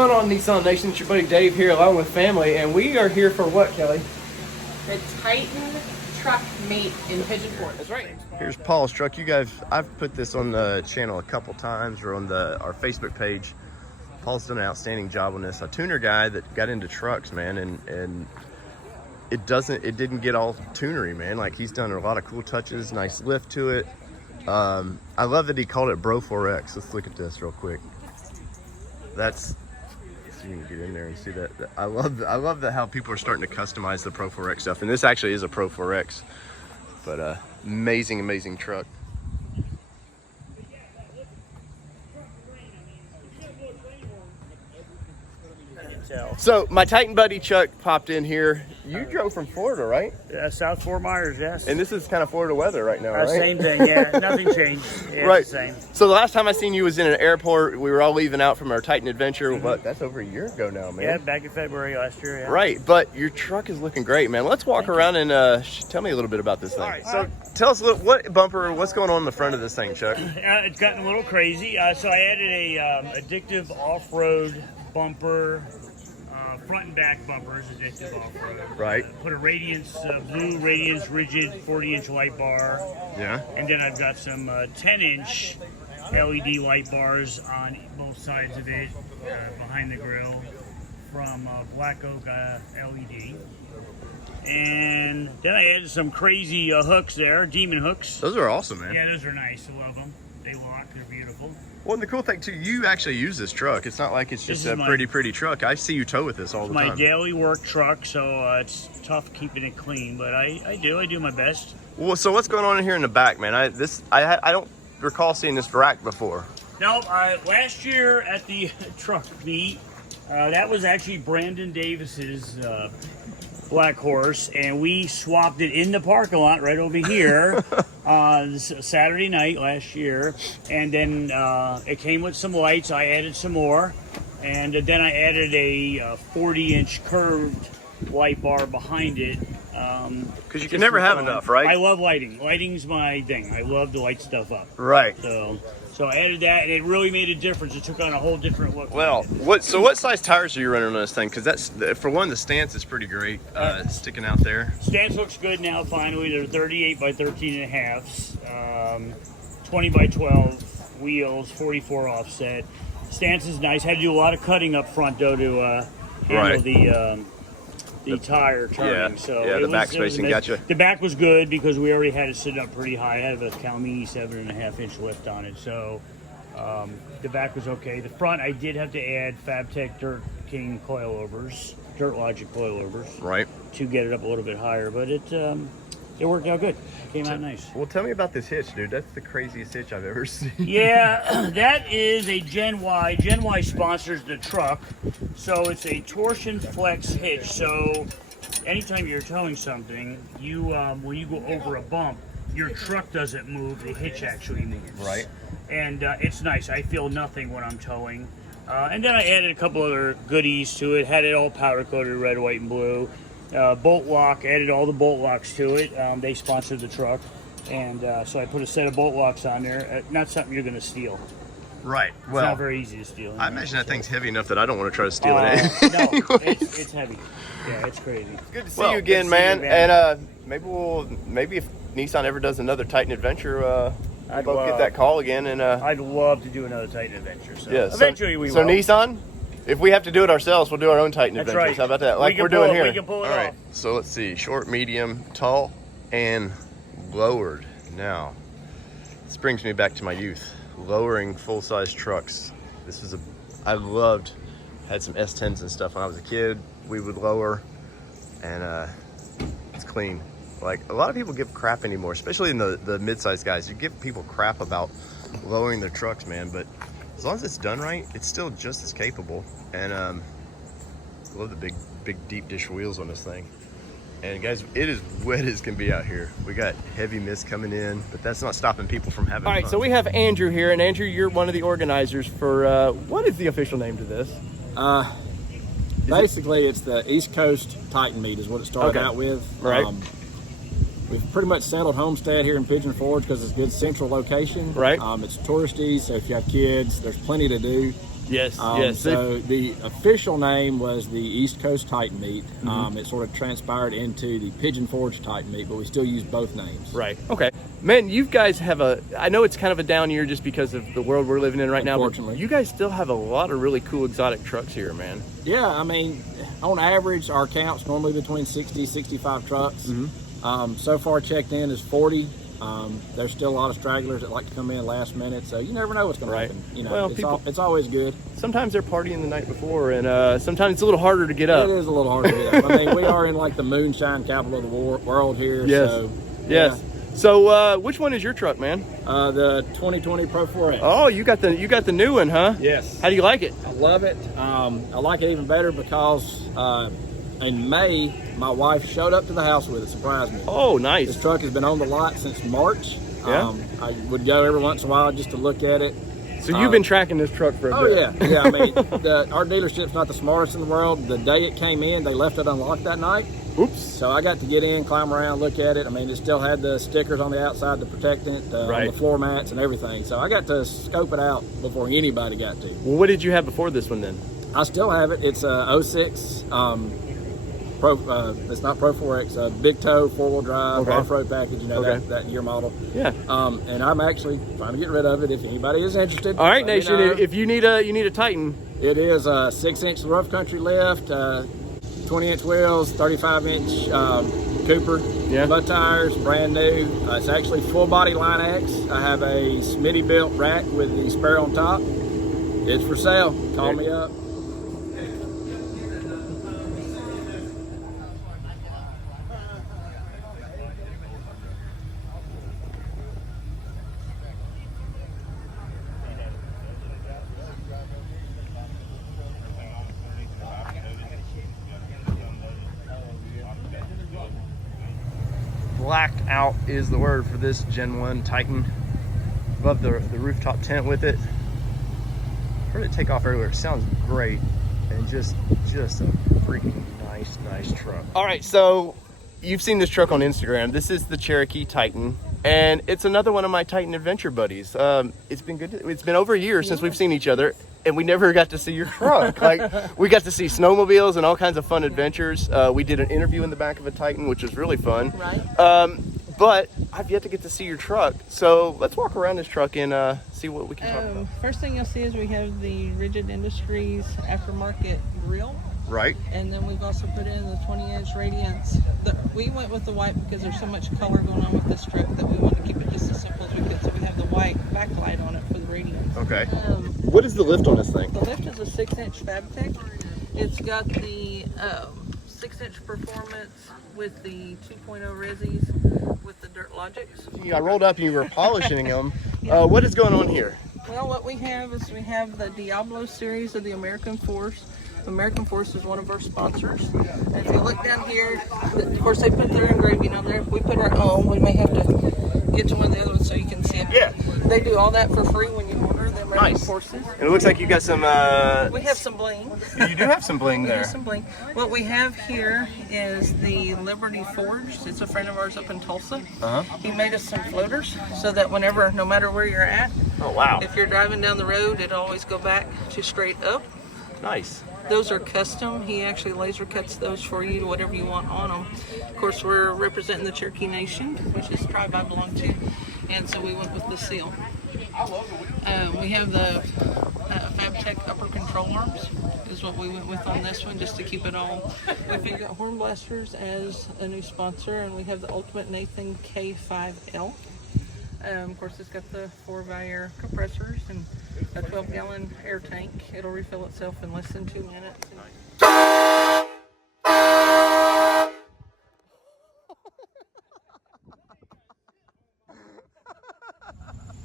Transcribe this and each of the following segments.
going on, Nissan Nation? It's your buddy Dave here along with family, and we are here for what, Kelly? The Titan truck meet in Pigeon. That's right. Here's Paul's truck. You guys, I've put this on the channel a couple times or on our Facebook page. Paul's done an outstanding job on this. A tuner guy that got into trucks, man, and it didn't get all tunery, man. Like, he's done a lot of cool touches, nice lift to it. I love that he called it Bro 4X. Let's look at this real quick. That's, so you can get in there and see that. I love how people are starting to customize the Pro 4X stuff, and this actually is a Pro 4X, but amazing truck. So my Titan buddy Chuck popped in here. You drove from Florida, right? Yeah, South Fort Myers, yes. And this is kind of Florida weather right now, right? Same thing, yeah. Nothing changed. Yeah, right. It's the same. So the last time I seen you was in an airport. We were all leaving out from our Titan adventure. But that's over a year ago now, man. Yeah, back in February last year, yeah. Right, but your truck is looking great, man. Let's walk around and tell me a little bit about this thing. All right, So tell us a little, what's going on in the front of this thing, Chuck? It's gotten a little crazy. So I added a addictive off-road bumper. Front and back bumpers, addictive off-road. Right. Put a Radiance, blue Radiance rigid 40-inch light bar. Yeah. And then I've got some 10-inch LED light bars on both sides of it, behind the grill, from Black Oak LED. And then I added some crazy hooks there, demon hooks. Those are awesome, man. Yeah, those are nice. I love them. They lock. They're beautiful. Well, and the cool thing too, you actually use this truck. It's not like it's just a pretty truck. I see you tow with this all the time. My daily work truck, so it's tough keeping it clean, but I do my best. Well, so what's going on in here in the back, man? I don't recall seeing this rack before. No, last year at the truck meet, that was actually Brandon Davis's Black Horse, and we swapped it in the parking lot right over here on Saturday night last year. And then it came with some lights. I added some more, and then I added a 40-inch curved light bar behind it. Because you can never have enough, right? I love lighting. Lighting's my thing. I love to light stuff up. Right. So I added that, and it really made a difference. It took on a whole different look. Well, what size tires are you running on this thing? Because that's, for one, the stance is pretty great, sticking out there. Stance looks good now, finally. They're 38 by 13 and a halves, 20 by 12 wheels, 44 offset. Stance is nice. Had to do a lot of cutting up front, though, to handle the tire turning. The back spacing, gotcha. The back was good because we already had it sitting up pretty high. I had a Calmini 7.5-inch lift on it, so the back was okay. The front, I did have to add FabTech Dirt King coilovers, Dirt Logic coilovers, right, to get it up a little bit higher. But it worked out good. Came out nice. Well, tell me about this hitch, dude. That's the craziest hitch I've ever seen. Yeah, that is a Gen Y. Gen Y sponsors the truck, so it's a torsion flex hitch. So anytime you're towing something, you when you go over a bump, your truck doesn't move, the hitch actually moves. Right. And it's nice. I feel nothing when I'm towing. And then I added a couple other goodies to it. Had it all powder coated red, white, and blue. Bolt lock, added all the bolt locks to it. They sponsored the truck, and so I put a set of bolt locks on there. Not something you're going to steal. Right. It's not very easy to steal. I imagine that thing's heavy enough that I don't want to try to steal it. No, it's heavy. Yeah, it's crazy. Good to see you again, man. And maybe if Nissan ever does another Titan adventure, I'd both get that call again. And I'd love to do another Titan adventure. So yeah, eventually we will. So Nissan, if we have to do it ourselves, we'll do our own Titan adventures. Right. How about that? Like we're doing here. We can pull it off. So let's see: short, medium, tall, and lowered. Now, this brings me back to my youth. Lowering full-size trucks. Had some S10s and stuff when I was a kid. We would lower, and it's clean. Like, a lot of people give crap anymore, especially in the mid-sized guys. You give people crap about lowering their trucks, man, but as long as it's done right, it's still just as capable. And I love the big deep dish wheels on this thing. And guys, it is wet as can be out here. We got heavy mist coming in, but that's not stopping people from having fun. All right, so we have Andrew here, and Andrew, you're one of the organizers for, what is the official name to this? Basically, it's the East Coast Titan meet is what it started out with. Right. We've pretty much settled Homestead here in Pigeon Forge because it's a good central location. Right. It's touristy, so if you have kids, there's plenty to do. Yes, So the official name was the East Coast Titan meet. It sort of transpired into the Pigeon Forge Titan meet, but we still use both names. Right. Okay. Man, you guys have I know it's kind of a down year just because of the world we're living in right now, but you guys still have a lot of really cool exotic trucks here, man. Yeah, I mean, on average, our count's normally between 60, 65 trucks. So far checked in is 40. There's still a lot of stragglers that like to come in last minute, so you never know what's going to happen. You know, well, it's always good. Sometimes they're partying the night before, and sometimes it's a little harder to get up. It is a little harder to get up. I mean, we are in like the moonshine capital of the world here. Yes. So, yes. Yeah. So, which one is your truck, man? The 2020 Pro 4X. Oh, you got the new one, huh? Yes. How do you like it? I love it. I like it even better because in May, my wife showed up to the house with it. Surprised me. Oh, nice. This truck has been on the lot since March. Yeah. I would go every once in a while just to look at it. So you've been tracking this truck for a bit. Oh, yeah. I mean, our dealership's not the smartest in the world. The day it came in, they left it unlocked that night. Oops. So I got to get in, climb around, look at it. I mean, it still had the stickers on the outside to protect it, on the floor mats and everything. So I got to scope it out before anybody got to. Well, what did you have before this one then? I still have it. It's a 06 Pro. It's not Pro 4X. Big toe, 4-wheel drive, off-road package. You know that year model. Yeah. And I'm actually trying to get rid of it. If anybody is interested. All right, Nation. If you need a Titan, it is a 6-inch rough country lift, 20-inch wheels, 35-inch Cooper. Mud tires, brand new. It's actually full body Line X. I have a Smitty built rack with the spare on top. It's for sale. Call me up. Blacked out is the word for this Gen 1 Titan. Love the rooftop tent with it. Heard it take off everywhere. It sounds great, and just a freaking nice truck. All right, so you've seen this truck on Instagram. This is the Cherokee Titan, and it's another one of my Titan adventure buddies. It's been good. It's been over a year since we've seen each other, and we never got to see your truck. Like, we got to see snowmobiles and all kinds of fun adventures. We did an interview in the back of a Titan, which was really fun. Right. But I've yet to get to see your truck. So let's walk around this truck and see what we can talk about. First thing you'll see is we have the Rigid Industries aftermarket grill. Right. And then we've also put in the 20-inch Radiance. We went with the white because there's so much color going on with this truck that we want to keep it just as simple as we could. So we have the white backlight on it for the Radiance. Okay. What is the lift on this thing? The lift is a 6-inch FabTech. It's got the 6-inch performance with the 2.0 Rezzies with the Dirt Logics. I rolled up and you were polishing them. What is going on here? Well, what we have is we have the Diablo series of the American Force. American Force is one of our sponsors. And if you look down here, of course they put their engraving on there. We put our own. We may have to get to one of the other ones so you can see it. Yeah. They do all that for free when you order the American Forces. And it looks like you got some... We have some bling. You do have some bling there. We have some bling. What we have here is the Liberty Forged. It's a friend of ours up in Tulsa. He made us some floaters so that whenever, no matter where you're at, oh wow, if you're driving down the road, it'll always go back to straight up. Nice. Those are custom. He actually laser cuts those for you to whatever you want on them. Of course, we're representing the Cherokee Nation, which is the tribe I belong to, and so we went with the seal. We have the FabTech upper control arms is what we went with on this one, just to keep it all. We figured out Horn Blasters as a new sponsor, and we have the Ultimate Nathan K5L. Of course, it's got the 4-valve compressors and a 12-gallon air tank. It'll refill itself in less than 2 minutes.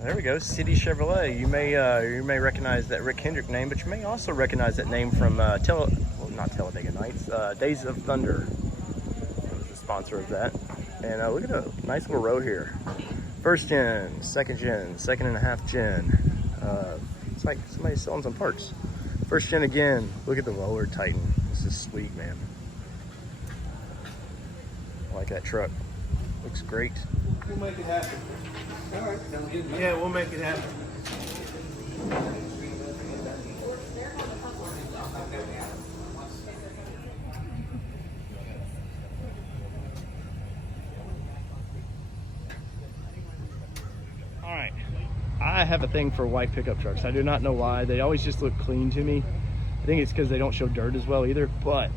There we go, City Chevrolet. You may recognize that Rick Hendrick name, but you may also recognize that name from not Talladega Nights, Days of Thunder. It was the sponsor of that. And look at a nice little row here. First gen, second and a half gen. It's like somebody's selling some parts. First gen again. Look at the lower Titan. This is sweet, man. I like that truck. Looks great. We'll make it happen. All right, sounds good. Yeah, we'll make it happen. All right, I have a thing for white pickup trucks. I do not know why. They always just look clean to me. I think it's because they don't show dirt as well either, but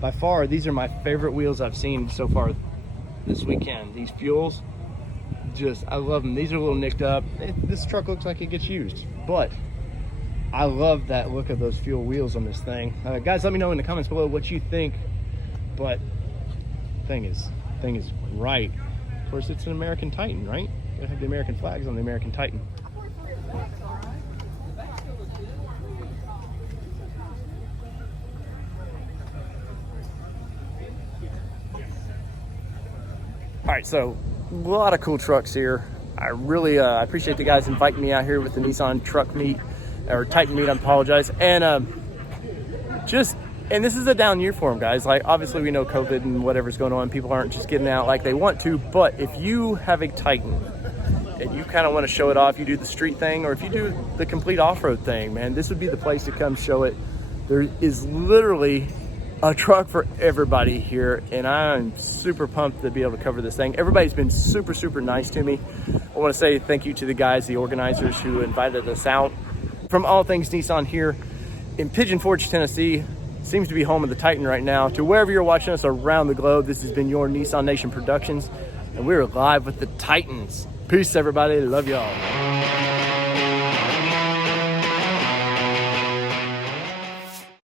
by far, these are my favorite wheels I've seen so far this weekend. These Fuels, just, I love them. These are a little nicked up. This truck looks like it gets used, but I love that look of those Fuel wheels on this thing. Guys, let me know in the comments below what you think, but thing is right. Of course, it's an American Titan, right? They have the American flags on the American Titan. All right, so a lot of cool trucks here. I really appreciate the guys inviting me out here with the Nissan truck meet, or Titan meet, I apologize. And and this is a down year for them, guys. Like, obviously we know COVID and whatever's going on, people aren't just getting out like they want to, but if you have a Titan and you kind of want to show it off, you do the street thing, or if you do the complete off-road thing, man, this would be the place to come show it. There is literally a truck for everybody here, and I'm super pumped to be able to cover this thing. Everybody's been super, super nice to me. I want to say thank you to the guys, the organizers who invited us out. From All Things Nissan here in Pigeon Forge, Tennessee, seems to be home of the Titan right now, to wherever you're watching us around the globe. This has been your Nissan Nation Productions, and we're live with the Titans. Peace, everybody. Love y'all.